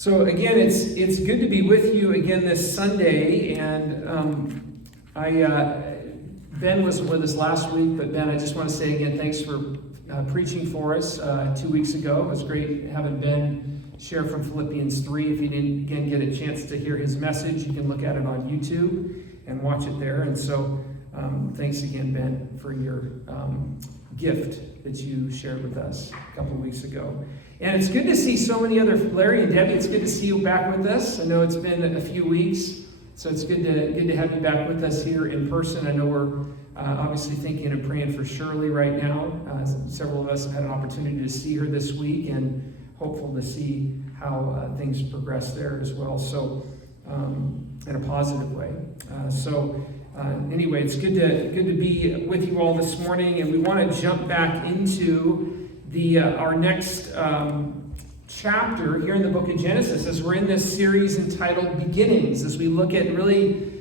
So again, it's good to be with you again this Sunday, and Ben was with us last week, but Ben, I just want to say again, thanks for preaching for us 2 weeks ago. It was great having Ben share from Philippians 3. If you didn't again get a chance to hear his message, you can look at it on YouTube and watch it there. And so thanks again, Ben, for your gift that you shared with us a couple of weeks ago. And it's good to see so many other, Larry and Debbie, it's good to see you back with us. I know it's been a few weeks, so it's good to have you back with us here in person. I know we're obviously thinking and praying for Shirley right now. Several of us have had an opportunity to see her this week and hopeful to see how things progress there as well. So, in a positive way. Anyway, it's good to be with you all this morning, and we want to jump back into our next chapter here in the book of Genesis, as we're in this series entitled Beginnings, as we look at really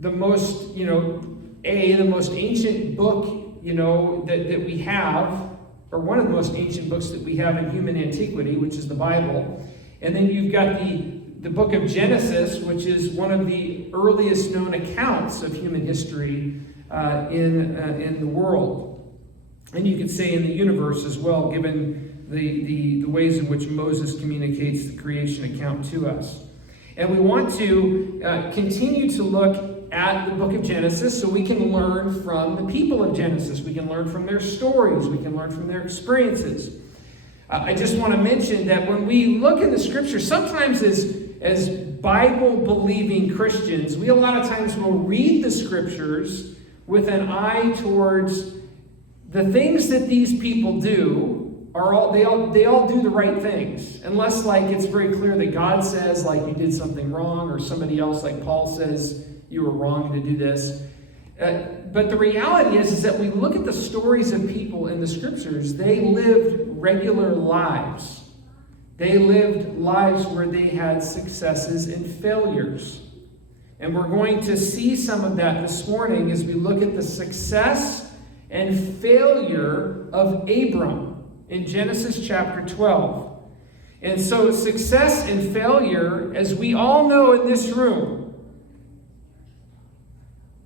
the most, the most ancient book, that we have, or one of the most ancient books that we have in human antiquity, which is the Bible. And then you've got the book of Genesis, which is one of the earliest known accounts of human history in the world. And you could say in the universe as well, given the ways in which Moses communicates the creation account to us. And we want to continue to look at the book of Genesis so we can learn from the people of Genesis. We can learn from their stories. We can learn from their experiences. I just want to mention that when we look in the scriptures, sometimes as Bible-believing Christians, we a lot of times will read the scriptures with an eye towards the things that these people do they all do the right things, unless it's very clear that God says you did something wrong, or somebody else like Paul says you were wrong to do this. But the reality is that we look at the stories of people in the scriptures. They lived regular lives. They lived lives where they had successes and failures. And we're going to see some of that this morning as we look at the success and failure of Abram in Genesis chapter 12. And so success and failure, as we all know in this room,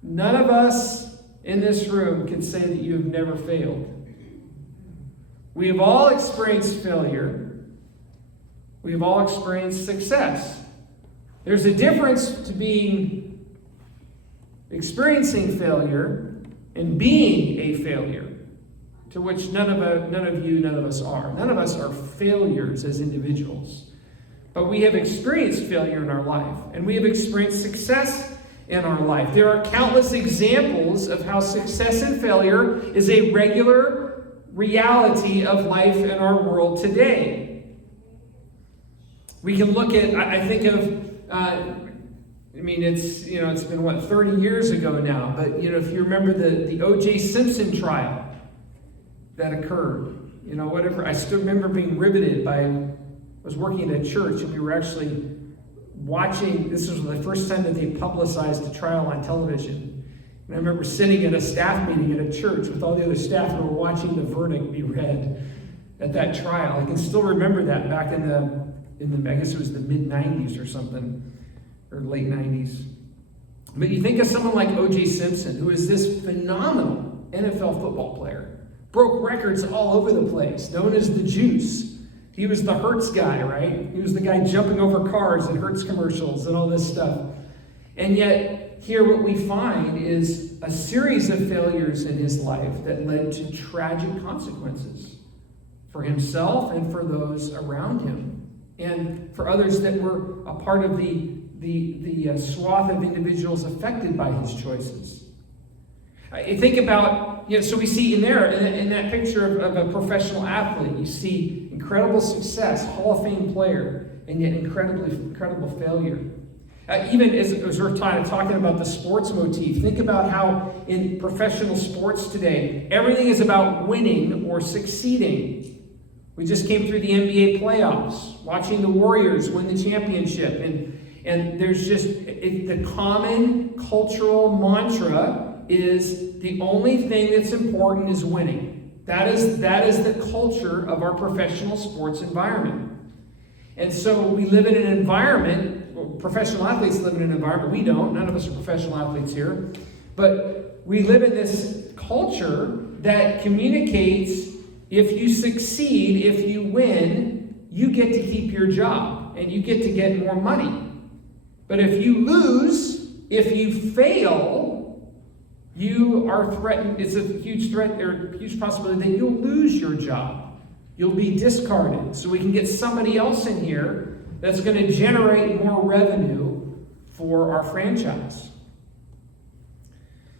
none of us in this room can say that you have never failed. We have all experienced failure. We have all experienced success. There's a difference to experiencing failure and being a failure, to which none of us are. None of us are failures as individuals. But we have experienced failure in our life, and we have experienced success in our life. There are countless examples of how success and failure is a regular reality of life in our world today. We can look at, I think of, it's been 30 years ago now, but if you remember the O.J. Simpson trial that occurred, I still remember being riveted I was working at a church, and we were actually watching. This was the first time that they publicized the trial on television. And I remember sitting at a staff meeting at a church with all the other staff, and we're watching the verdict be read at that trial. I can still remember that back in the I guess it was the mid-90s or something, or late 90s. But you think of someone like O.J. Simpson, who is this phenomenal NFL football player, broke records all over the place, known as the Juice. He was the Hertz guy, right? He was the guy jumping over cars in Hertz commercials and all this stuff. And yet, here what we find is a series of failures in his life that led to tragic consequences for himself and for those around him, and for others that were a part of the swath of individuals affected by his choices. You think about, so we see in that picture of a professional athlete, you see incredible success, Hall of Fame player, and yet incredible failure. Even as we're talking about the sports motif, think about how in professional sports today, everything is about winning or succeeding. We just came through the NBA playoffs, watching the Warriors win the championship, and there's just the common cultural mantra is the only thing that's important is winning. That is the culture of our professional sports environment. And so we live in an environment, well, professional athletes live in an environment, we don't, none of us are professional athletes here, but we live in this culture that communicates if you succeed, if you win, you get to keep your job and you get to get more money. But if you lose, if you fail, you are threatened. It's a huge threat or huge possibility that you'll lose your job. You'll be discarded. So we can get somebody else in here that's going to generate more revenue for our franchise.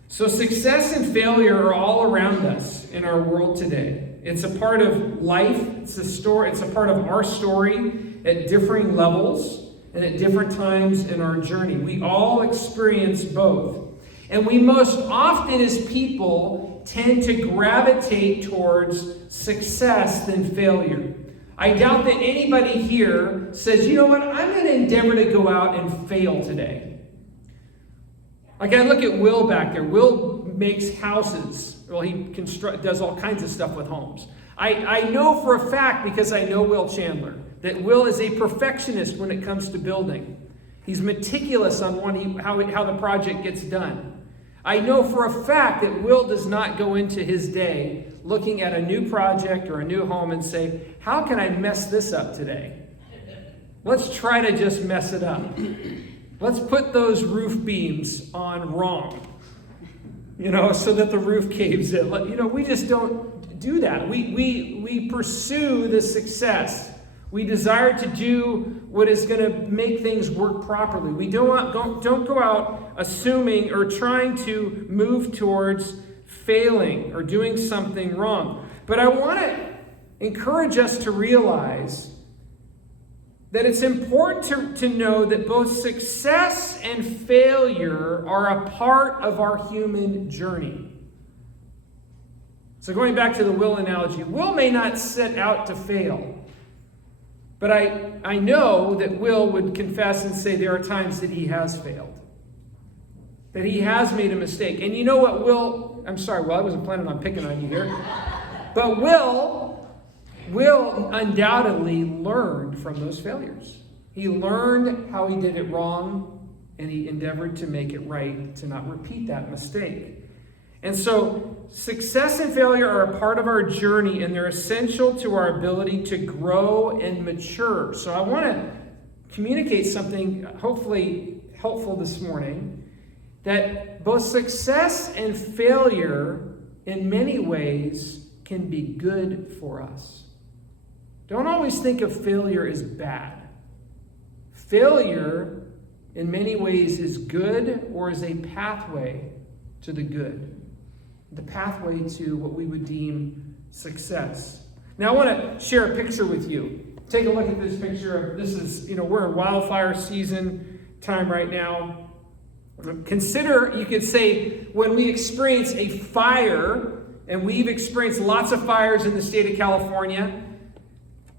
So success and failure are all around us in our world today. It's a part of life. It's a story. It's a part of our story at differing levels and at different times in our journey. We all experience both. And we most often as people tend to gravitate towards success than failure. I doubt that anybody here says, you know what, I'm going to endeavor to go out and fail today. Like I look at Will back there. Will makes houses. Well, he does all kinds of stuff with homes. I know for a fact, because I know Will Chandler, that Will is a perfectionist when it comes to building. He's meticulous on how the project gets done. I know for a fact that Will does not go into his day looking at a new project or a new home and say, how can I mess this up today? Let's try to just mess it up. Let's put those roof beams on wrong, so that the roof caves in. We just don't do that. We pursue the success. We desire to do what is going to make things work properly. We don't go out assuming or trying to move towards failing or doing something wrong. But I want to encourage us to realize that it's important to know that both success and failure are a part of our human journey. So going back to the Will analogy, Will may not set out to fail. But I know that Will would confess and say there are times that he has failed. That he has made a mistake. And you know what, Will, I'm sorry, Will, I wasn't planning on picking on you here. But Will undoubtedly learned from those failures. He learned how he did it wrong, and he endeavored to make it right, to not repeat that mistake. And so success and failure are a part of our journey, and they're essential to our ability to grow and mature. So I want to communicate something hopefully helpful this morning, that both success and failure in many ways can be good for us. Don't always think of failure as bad. Failure in many ways is good, or is a pathway to the good. The pathway to what we would deem success. Now I want to share a picture with you. Take a look at this picture. This is, we're in wildfire season time right now. Consider, you could say, when we experience a fire, and we've experienced lots of fires in the state of California,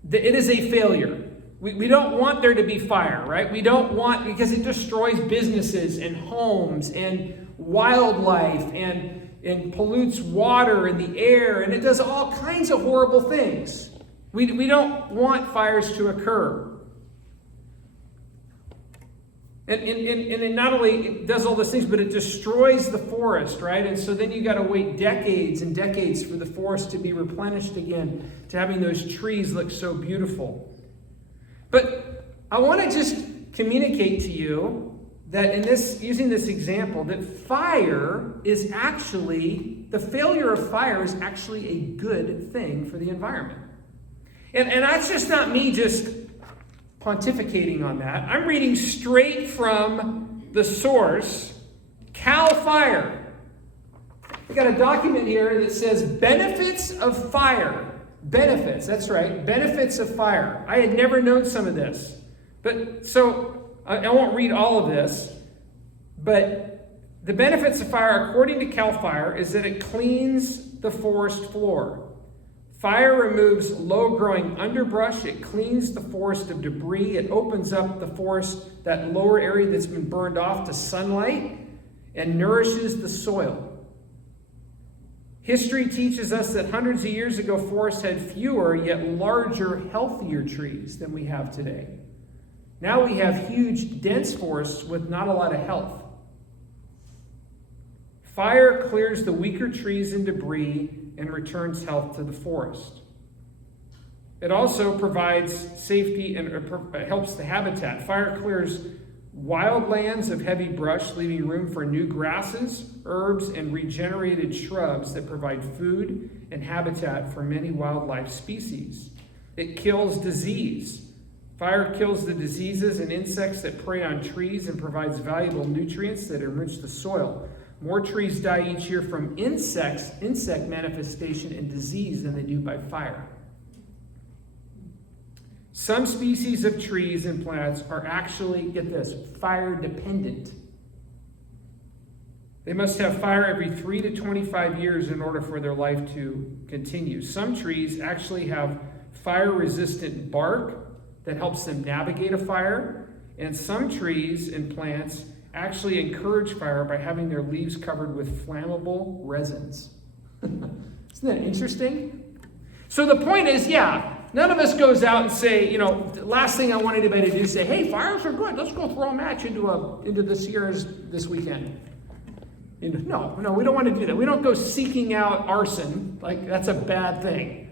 that it is a failure. We don't want there to be fire, right? We don't want, because it destroys businesses and homes and wildlife and pollutes water and the air, and it does all kinds of horrible things. We don't want fires to occur. And it not only it does all those things, but it destroys the forest, right? And so then you got to wait decades and decades for the forest to be replenished again, to having those trees look so beautiful. But I want to just communicate to you that using this example, that fire is actually, the failure of fire is actually a good thing for the environment. And that's just not me just pontificating on that. I'm reading straight from the source, Cal Fire. I got a document here that says benefits of fire. Benefits, that's right, benefits of fire. I had never known some of this. But so I won't read all of this, but the benefits of fire, according to Cal Fire, is that it cleans the forest floor. Fire removes low-growing underbrush. It cleans the forest of debris. It opens up the forest, that lower area that's been burned off, to sunlight, and nourishes the soil. History teaches us that hundreds of years ago, forests had fewer yet larger, healthier trees than we have today. Now we have huge, dense forests with not a lot of health. Fire clears the weaker trees and debris and returns health to the forest. It also provides safety and helps the habitat. Fire clears wild lands of heavy brush, leaving room for new grasses, herbs, and regenerated shrubs that provide food and habitat for many wildlife species. It kills disease. Fire kills the diseases and insects that prey on trees and provides valuable nutrients that enrich the soil. More trees die each year from insect manifestation and disease than they do by fire. Some species of trees and plants are actually, get this, fire dependent. They must have fire every 3 to 25 years in order for their life to continue. Some trees actually have fire-resistant bark that helps them navigate a fire, and some trees and plants actually encourage fire by having their leaves covered with flammable resins. Isn't that interesting? So the point is, none of us goes out and say, the last thing I want anybody to do is say, hey, fires are good. Let's go throw a match into the Sierras this weekend. No, we don't want to do that. We don't go seeking out arson. Like, that's a bad thing.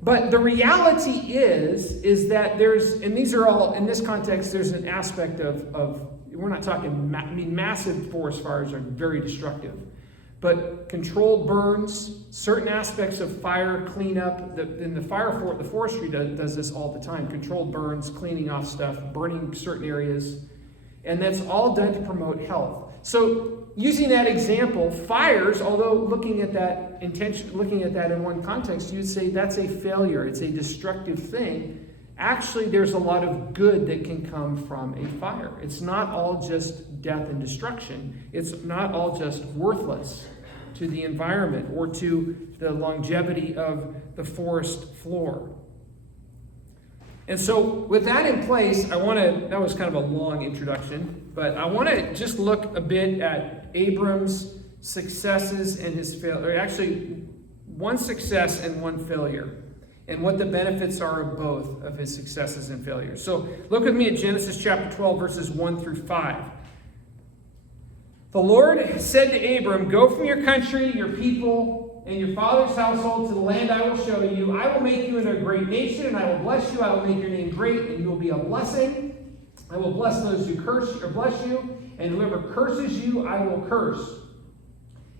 But the reality is that and these are all, in this context, there's an aspect of we're not talking, massive forest fires are very destructive. But controlled burns, certain aspects of fire cleanup, the forestry does this all the time. Controlled burns, cleaning off stuff, burning certain areas. And that's all done to promote health. So using that example, fires, although looking at that in one context, you'd say that's a failure. It's a destructive thing. Actually, there's a lot of good that can come from a fire. It's not all just death and destruction. It's not all just worthless to the environment or to the longevity of the forest floor. And so with that in place, that was kind of a long introduction, but I want to just look a bit at Abram's successes and his failure. Actually, one success and one failure, and what the benefits are of both of his successes and failures. So look with me at Genesis chapter 12, verses 1 through 5. The Lord said to Abram, "Go from your country, your people, and your father's household to the land I will show you. I will make you into a great nation, and I will bless you. I will make your name great, and you will be a blessing. I will bless those who curse or bless you, and whoever curses you, I will curse.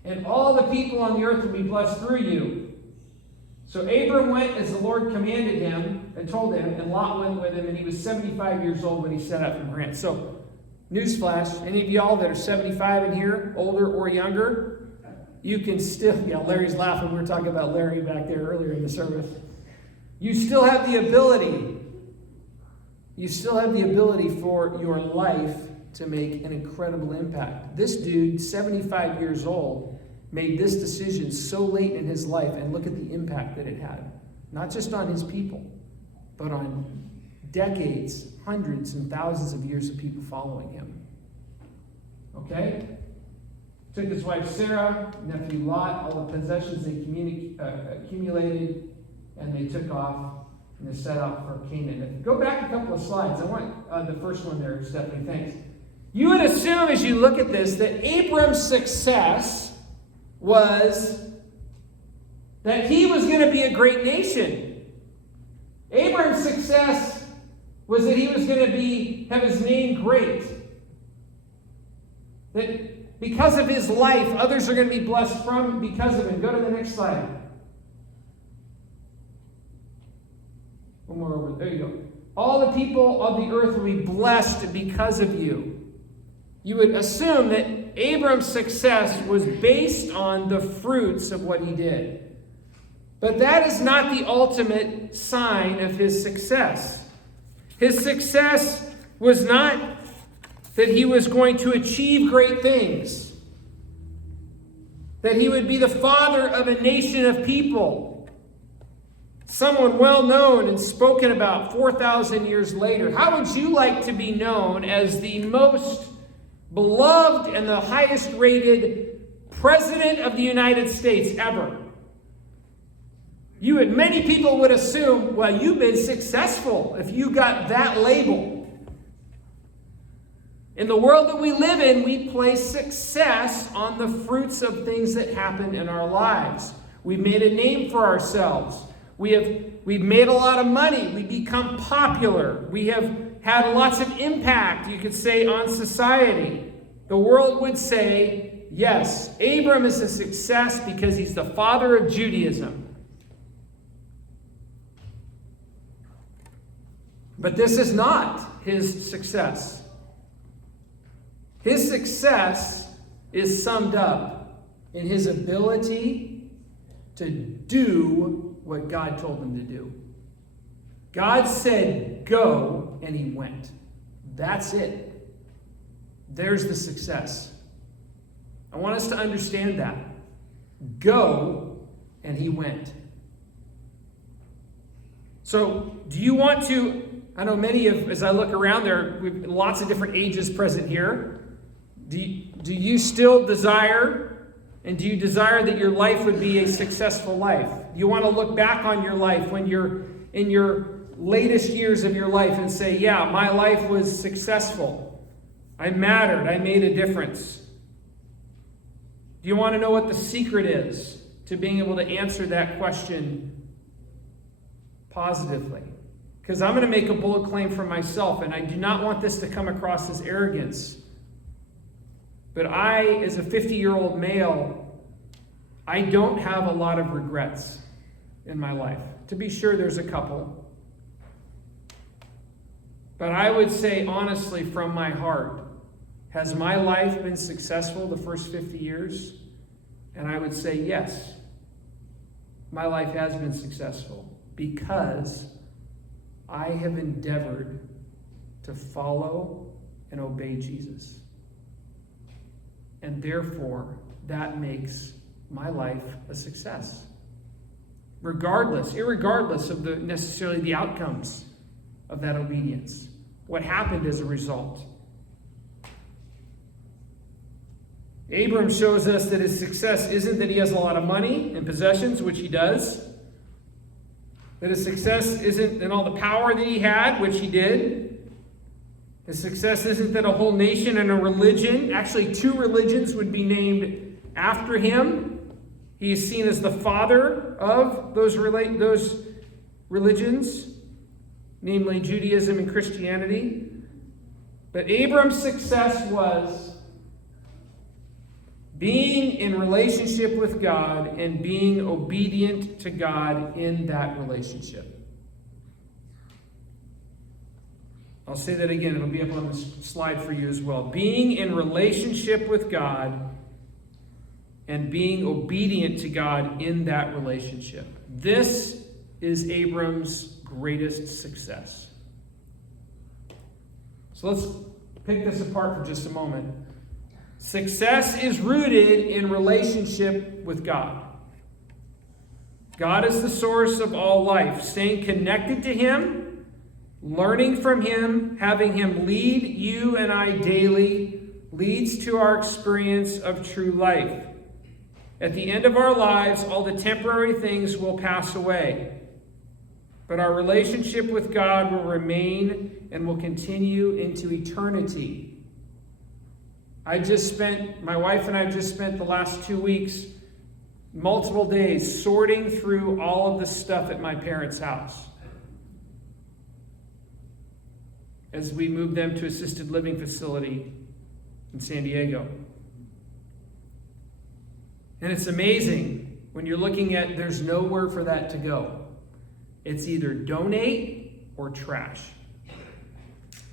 And all the people on the earth will be blessed through you." So Abram went as the Lord commanded him and told him, and Lot went with him, and he was 75 years old when he set out from Haran. So, newsflash, any of y'all that are 75 in here, older or younger, you can still, Larry's laughing. We were talking about Larry back there earlier in the service. You still have the ability. You still have the ability for your life to make an incredible impact. This dude, 75 years old, made this decision so late in his life, and look at the impact that it had. Not just on his people, but on decades, hundreds and thousands of years of people following him. Okay? Took his wife Sarah, nephew Lot, all the possessions they accumulated, and they took off, and they set out for Canaan. If you go back a couple of slides, I want the first one there, Stephanie, thanks. You would assume as you look at this that Abram's success was that he was going to be a great nation. Abram's success was that he was going to have his name great. That because of his life, others are going to be blessed because of him. Go to the next slide. One more over. There you go. All the people of the earth will be blessed because of you. You would assume that Abram's success was based on the fruits of what he did. But that is not the ultimate sign of his success. His success was not that he was going to achieve great things, that he would be the father of a nation of people, someone well known and spoken about 4,000 years later. How would you like to be known as the most beloved and the highest rated president of the United States ever. Many people would assume, well, you've been successful if you got that label. In the world that we live in, we place success on the fruits of things that happen in our lives. We've made a name for ourselves. We've made a lot of money. We become popular. We have had lots of impact, you could say, on society. The world would say, yes, Abram is a success because he's the father of Judaism. But this is not his success. His success is summed up in his ability to do what God told him to do. God said, go, and he went. That's it. There's the success. I want us to understand that. Go, and he went. So, do you want to... I know as I look around there, we've lots of different ages present here. Do you still desire, and do you desire that your life would be a successful life? Do you want to look back on your life when you're in your latest years of your life and say, yeah, my life was successful. I mattered. I made a difference. Do you want to know what the secret is to being able to answer that question positively? Because I'm going to make a bold claim for myself, and I do not want this to come across as arrogance. But I, as a 50-year-old male, I don't have a lot of regrets in my life. To be sure, there's a couple. But I would say, honestly, from my heart, has my life been successful the first 50 years? And I would say, yes. My life has been successful because I have endeavored to follow and obey Jesus. And therefore, that makes my life a success. Irregardless of necessarily the outcomes of that obedience. What happened as a result. Abram shows us that his success isn't that he has a lot of money and possessions, which he does. That his success isn't in all the power that he had, which he did. His success isn't that a whole nation and a religion, actually 2 religions, would be named after him. He is seen as the father of those religions, namely Judaism and Christianity. But Abram's success was being in relationship with God and being obedient to God in that relationship. I'll say that again. It'll be up on the slide for you as well. Being in relationship with God and being obedient to God in that relationship. This is Abram's greatest success. So let's pick this apart for just a moment. Success is rooted in relationship with God. God is the source of all life. Staying connected to Him, learning from Him, having Him lead you and I daily leads to our experience of true life. At the end of our lives, all the temporary things will pass away. But our relationship with God will remain and will continue into eternity. My wife and I have just spent the last 2 weeks, multiple days, sorting through all of the stuff at my parents' house as we moved them to assisted living facility in San Diego. And it's amazing when you're looking at there's nowhere for that to go. It's either donate or trash.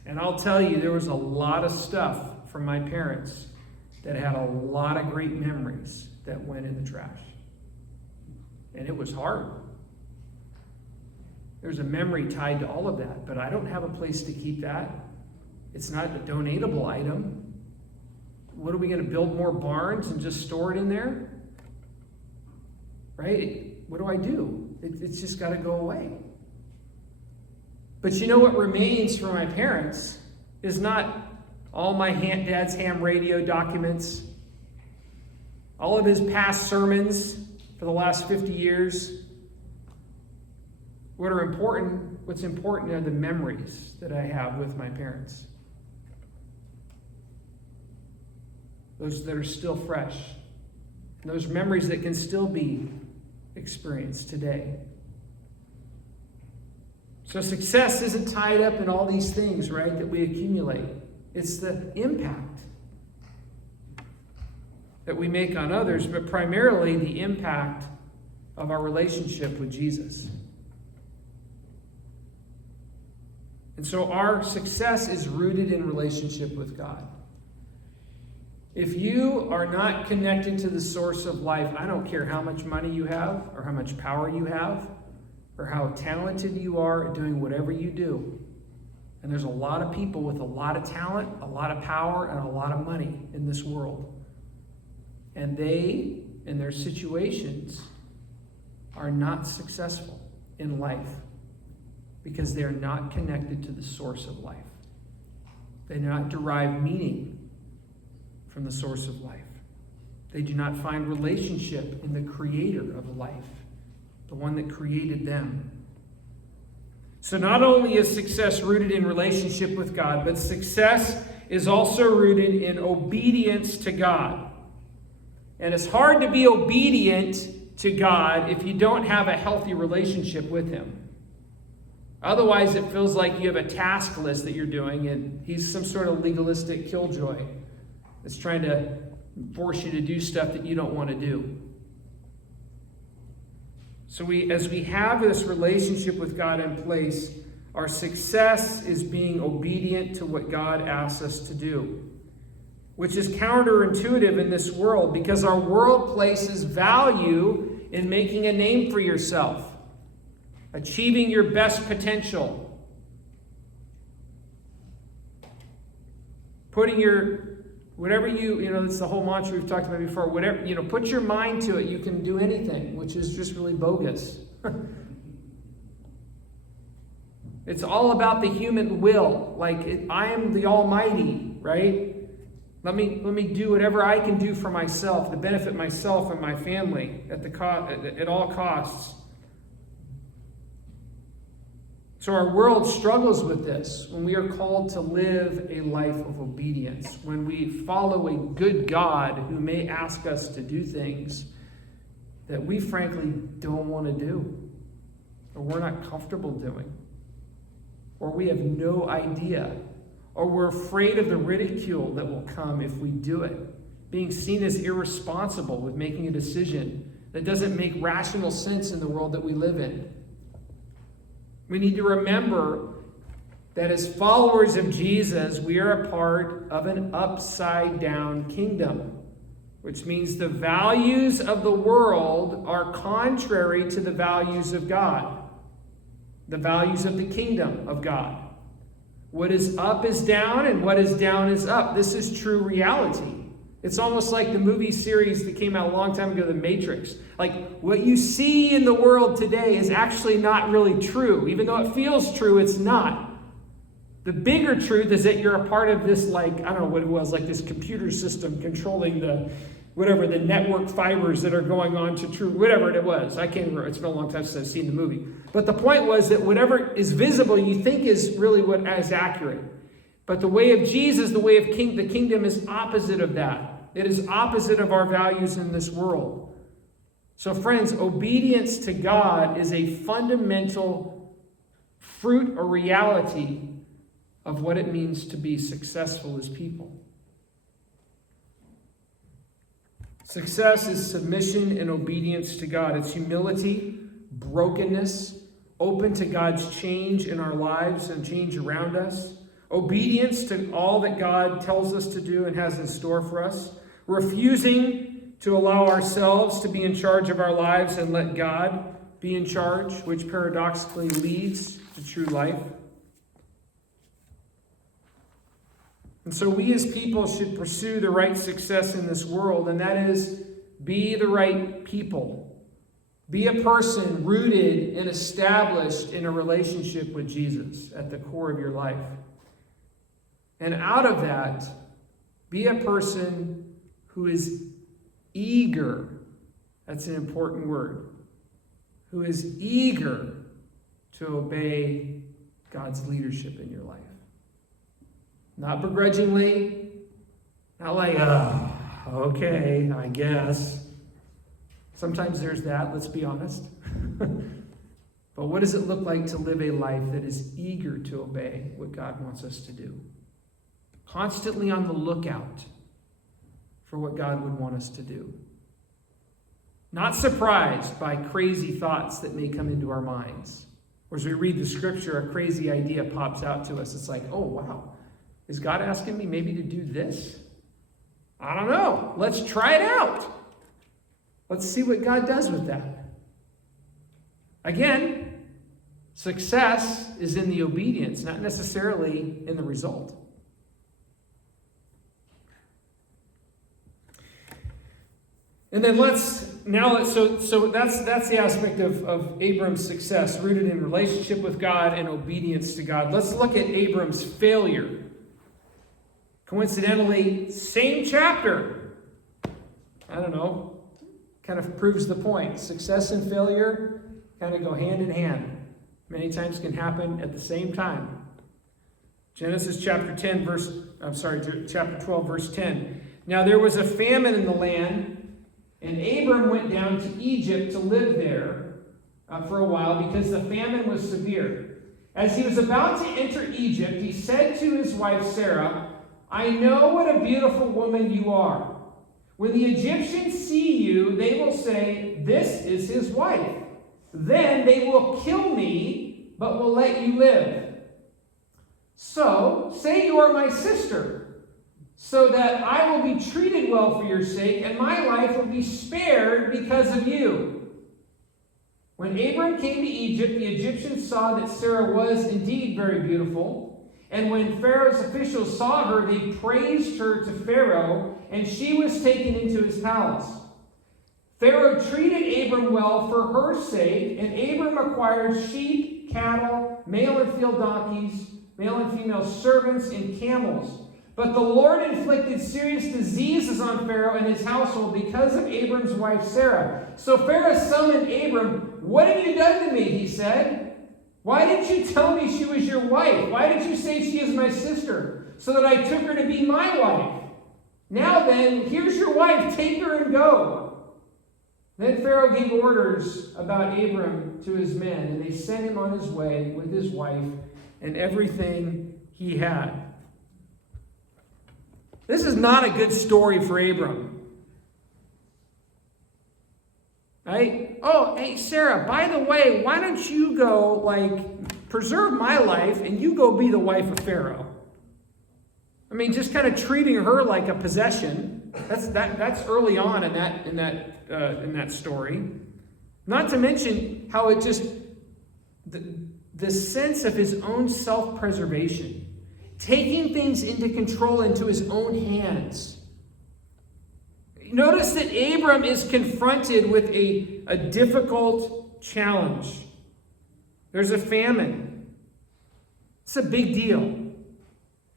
And I'll tell you, there was a lot of stuff from my parents that had a lot of great memories that went in the trash. And it was hard. There's a memory tied to all of that, but I don't have a place to keep that. It's not a donatable item. What are we going to build more barns and just store it in there? Right? What do I do? It's just got to go away. But you know what remains for my parents is not all my dad's ham radio documents, all of his past sermons for the last 50 years. What's important are the memories that I have with my parents. Those that are still fresh. And those memories that can still be experienced today. So success isn't tied up in all these things, right, that we accumulate. It's the impact that we make on others, but primarily the impact of our relationship with Jesus. And so our success is rooted in relationship with God. If you are not connected to the source of life, I don't care how much money you have or how much power you have or how talented you are at doing whatever you do. And there's a lot of people with a lot of talent, a lot of power, and a lot of money in this world. And they, in their situations, are not successful in life because they are not connected to the source of life. They do not derive meaning from the source of life. They do not find relationship in the creator of life, the one that created them. So not only is success rooted in relationship with God, but success is also rooted in obedience to God. And it's hard to be obedient to God if you don't have a healthy relationship with Him. Otherwise, it feels like you have a task list that you're doing, and He's some sort of legalistic killjoy that's trying to force you to do stuff that you don't want to do. So as we have this relationship with God in place, our success is being obedient to what God asks us to do, which is counterintuitive in this world because our world places value in making a name for yourself, achieving your best potential, putting your whatever it's the whole mantra we've talked about before. Whatever, put your mind to it. You can do anything, which is just really bogus. It's all about the human will. I am the Almighty, right? Let me do whatever I can do for myself to benefit myself and my family at all costs. So our world struggles with this when we are called to live a life of obedience, when we follow a good God who may ask us to do things that we frankly don't want to do, or we're not comfortable doing, or we have no idea, or we're afraid of the ridicule that will come if we do it, being seen as irresponsible with making a decision that doesn't make rational sense in the world that we live in. We need to remember that as followers of Jesus, we are a part of an upside-down kingdom, which means the values of the world are contrary to the values of God, the values of the kingdom of God. What is up is down, and what is down is up. This is true reality. It's almost like the movie series that came out a long time ago, The Matrix. What you see in the world today is actually not really true. Even though it feels true, it's not. The bigger truth is that you're a part of this, I don't know what it was, this computer system controlling the network fibers that are going on to true, whatever it was. I can't remember. It's been a long time since I've seen the movie. But the point was that whatever is visible, you think is really what is accurate. But the way of Jesus, the way of the kingdom is opposite of that. It is opposite of our values in this world. So friends, obedience to God is a fundamental fruit or reality of what it means to be successful as people. Success is submission and obedience to God. It's humility, brokenness, open to God's change in our lives and change around us. Obedience to all that God tells us to do and has in store for us. Refusing to allow ourselves to be in charge of our lives and let God be in charge, which paradoxically leads to true life. And so we as people should pursue the right success in this world, and that is be the right people. Be a person rooted and established in a relationship with Jesus at the core of your life. And out of that, be a person who is eager, that's an important word, who is eager to obey God's leadership in your life. Not begrudgingly, not like, oh, okay, I guess. Sometimes there's that, let's be honest. But what does it look like to live a life that is eager to obey what God wants us to do? Constantly on the lookout for what God would want us to do. Not surprised by crazy thoughts that may come into our minds. Or as we read the scripture, a crazy idea pops out to us. It's like, oh, wow, is God asking me maybe to do this? I don't know. Let's try it out. Let's see what God does with that. Again, success is in the obedience, not necessarily in the result. And then so that's the aspect of Abram's success, rooted in relationship with God and obedience to God. Let's look at Abram's failure. Coincidentally, same chapter. I don't know, kind of proves the point. Success and failure kind of go hand in hand. Many times can happen at the same time. Genesis chapter 12, verse 10. Now there was a famine in the land, and Abram went down to Egypt to live there for a while because the famine was severe. As he was about to enter Egypt, he said to his wife Sarah, I know what a beautiful woman you are. When the Egyptians see you, they will say, this is his wife. Then they will kill me, but will let you live. So, say you are my sister, so that I will be treated well for your sake, and my life will be spared because of you. When Abram came to Egypt, the Egyptians saw that Sarah was indeed very beautiful. And when Pharaoh's officials saw her, they praised her to Pharaoh, and she was taken into his palace. Pharaoh treated Abram well for her sake, and Abram acquired sheep, cattle, male and female donkeys, male and female servants, and camels. But the Lord inflicted serious diseases on Pharaoh and his household because of Abram's wife Sarah. So Pharaoh summoned Abram. What have you done to me? He said. Why didn't you tell me she was your wife? Why did you say she is my sister, so that I took her to be my wife? Now then, here's your wife. Take her and go. Then Pharaoh gave orders about Abram to his men, and they sent him on his way with his wife and everything he had. This is not a good story for Abram. Right? Oh, hey, Sarah, by the way, why don't you go, preserve my life, and you go be the wife of Pharaoh? I mean, just kind of treating her like a possession. That's early on in that story. Not to mention how it just the sense of his own self-preservation, taking things into control into his own hands. Notice that Abram is confronted with a difficult challenge. There's a famine. It's a big deal.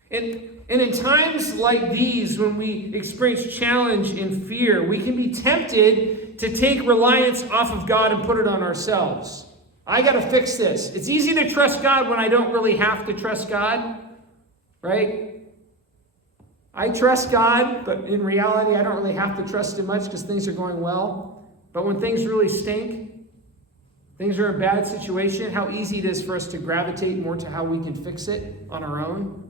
And in times like these, when we experience challenge and fear, we can be tempted to take reliance off of God and put it on ourselves. I got to fix this. It's easy to trust God when I don't really have to trust God, right? I trust God, but in reality, I don't really have to trust Him much because things are going well. But when things really stink, things are in a bad situation, how easy it is for us to gravitate more to how we can fix it on our own.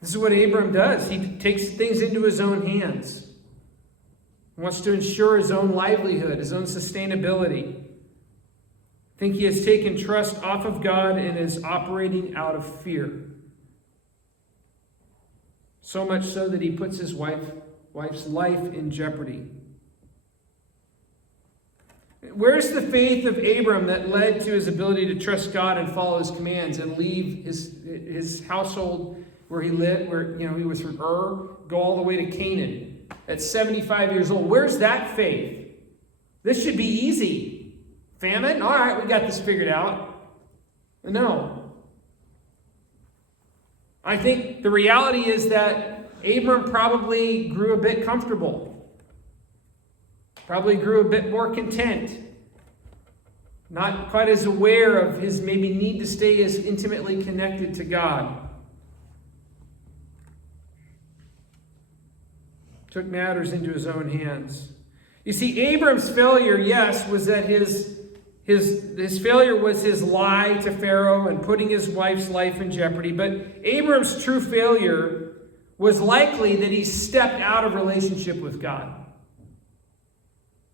This is what Abram does. He takes things into his own hands. He wants to ensure his own livelihood, his own sustainability. I think he has taken trust off of God and is operating out of fear. So much so that he puts his wife's life in jeopardy. Where's the faith of Abram that led to his ability to trust God and follow His commands and leave his household where he lived, where he was from Ur, go all the way to Canaan at 75 years old? Where's that faith? This should be easy. Famine? All right, we got this figured out. No. I think the reality is that Abram probably grew a bit comfortable, probably grew a bit more content, not quite as aware of his maybe need to stay as intimately connected to God. Took matters into his own hands. You see, Abram's failure, yes, was that his failure was his lie to Pharaoh and putting his wife's life in jeopardy. But Abram's true failure was likely that he stepped out of relationship with God,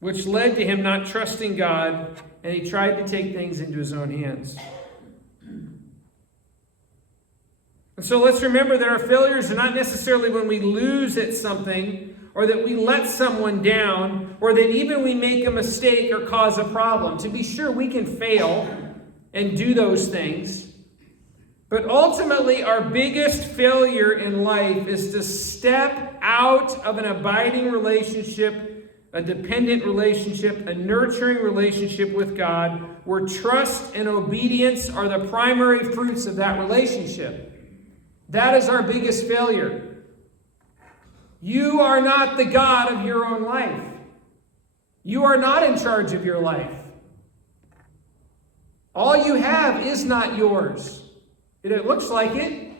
which led to him not trusting God, and he tried to take things into his own hands. And so let's remember that our failures are not necessarily when we lose at something, or that we let someone down, or that even we make a mistake or cause a problem. To be sure, we can fail and do those things. But ultimately, our biggest failure in life is to step out of an abiding relationship, a dependent relationship, a nurturing relationship with God, where trust and obedience are the primary fruits of that relationship. That is our biggest failure. You are not the God of your own life. You are not in charge of your life. All you have is not yours. It looks like it.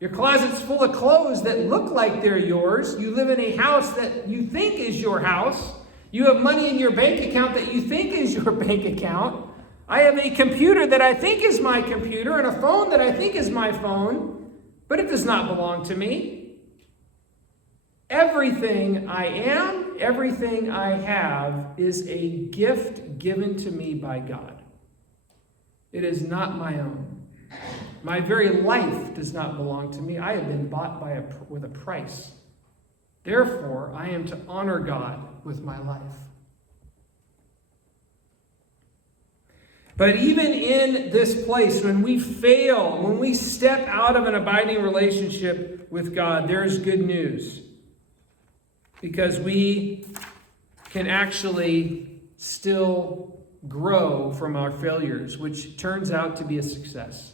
Your closet's full of clothes that look like they're yours. You live in a house that you think is your house. You have money in your bank account that you think is your bank account. I have a computer that I think is my computer and a phone that I think is my phone, but it does not belong to me. Everything I am, everything I have is a gift given to me by God. It is not my own. My very life does not belong to me. I have been bought with a price. Therefore, I am to honor God with my life. But even in this place, when we fail, when we step out of an abiding relationship with God, there is good news. Because we can actually still grow from our failures, which turns out to be a success.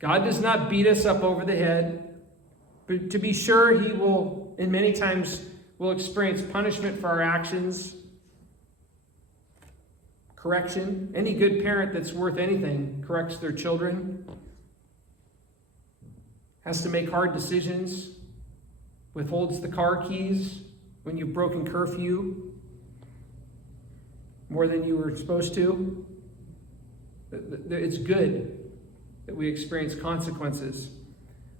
God does not beat us up over the head, but to be sure, He will, and many times, will experience punishment for our actions, correction. Any good parent that's worth anything corrects their children, has to make hard decisions, withholds the car keys when you've broken curfew more than you were supposed to. It's good that we experience consequences.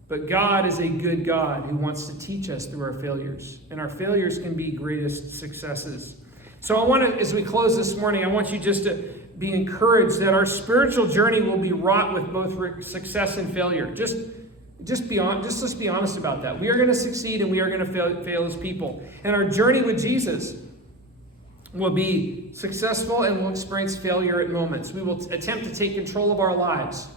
But God is a good God who wants to teach us through our failures. And our failures can be greatest successes. So I want to, as we close this morning, I want you just to be encouraged that our spiritual journey will be wrought with both success and failure. Let's be honest about that. We are going to succeed and we are going to fail as people. And our journey with Jesus will be successful and we'll experience failure at moments. We will attempt to take control of our lives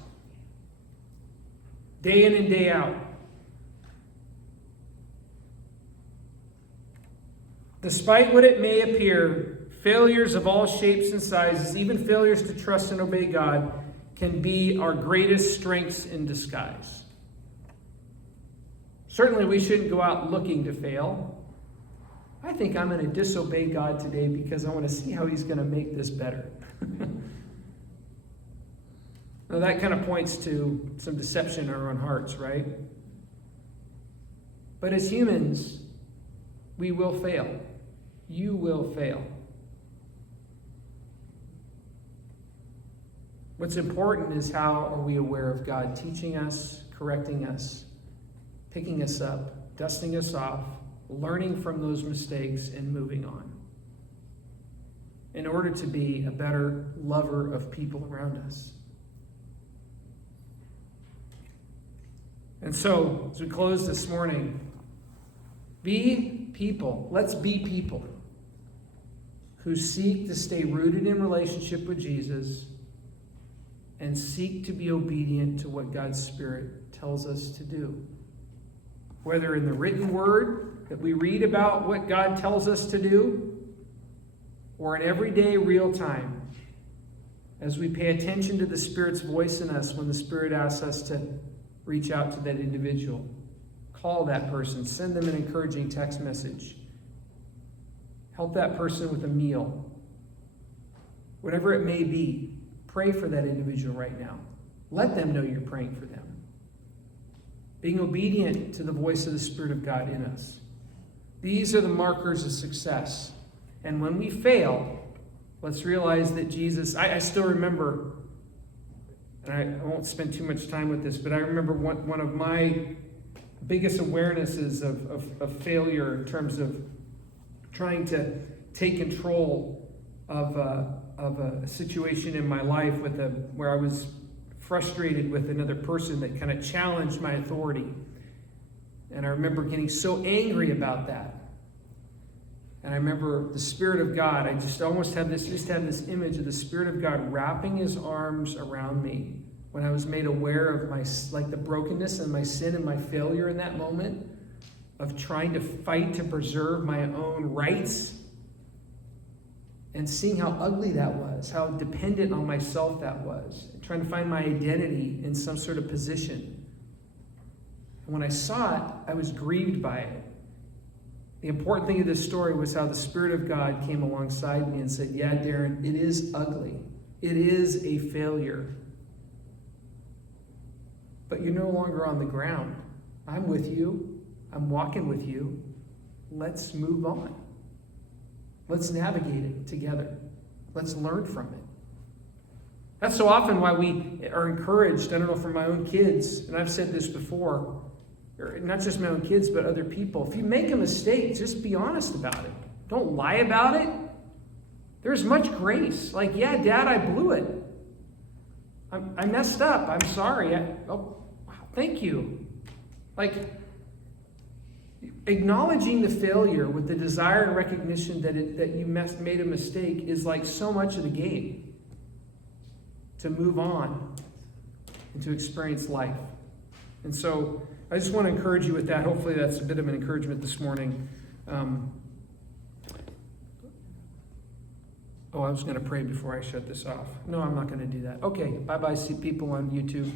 day in and day out. Despite what it may appear, failures of all shapes and sizes, even failures to trust and obey God, can be our greatest strengths in disguise. Certainly, we shouldn't go out looking to fail. I think I'm going to disobey God today because I want to see how He's going to make this better. Now, that kind of points to some deception in our own hearts, right? But as humans, we will fail. You will fail. What's important is how are we aware of God teaching us, correcting us, picking us up, dusting us off, learning from those mistakes, and moving on, in order to be a better lover of people around us. And so, as we close this morning, be people. Let's be people who seek to stay rooted in relationship with Jesus and seek to be obedient to what God's Spirit tells us to do. Whether in the written word that we read about what God tells us to do, or in everyday real time as we pay attention to the Spirit's voice in us when the Spirit asks us to reach out to that individual, Call that person. Send them an encouraging text message. Help that person with a meal. Whatever it may be, pray for that individual right now. Let them know you're praying for them. Being obedient to the voice of the Spirit of God in us. These are the markers of success. And when we fail, let's realize that Jesus, I still remember, and I won't spend too much time with this, but I remember one of my biggest awarenesses of failure in terms of trying to take control of a situation in my life where I was frustrated with another person that kind of challenged my authority. And I remember getting so angry about that. And I remember the Spirit of God, I just almost had this image of the Spirit of God wrapping his arms around me when I was made aware of the brokenness and my sin and my failure in that moment of trying to fight to preserve my own rights and seeing how ugly that was, how dependent on myself that was, and trying to find my identity in some sort of position. And when I saw it, I was grieved by it. The important thing of this story was how the Spirit of God came alongside me and said, yeah, Darren, it is ugly. It is a failure. But you're no longer on the ground. I'm with you. I'm walking with you. Let's move on. Let's navigate it together. Let's learn from it. That's so often why we are encouraged, I don't know, from my own kids, and I've said this before, not just my own kids, but other people. If you make a mistake, just be honest about it. Don't lie about it. There's much grace. Like, yeah, Dad, I blew it. I messed up. I'm sorry. Thank you. Like, acknowledging the failure with the desire and recognition that you made a mistake is like so much of the game to move on and to experience life. And so I just want to encourage you with that. Hopefully that's a bit of an encouragement this morning. I was going to pray before I shut this off. No, I'm not going to do that. Okay, bye-bye, see people on YouTube.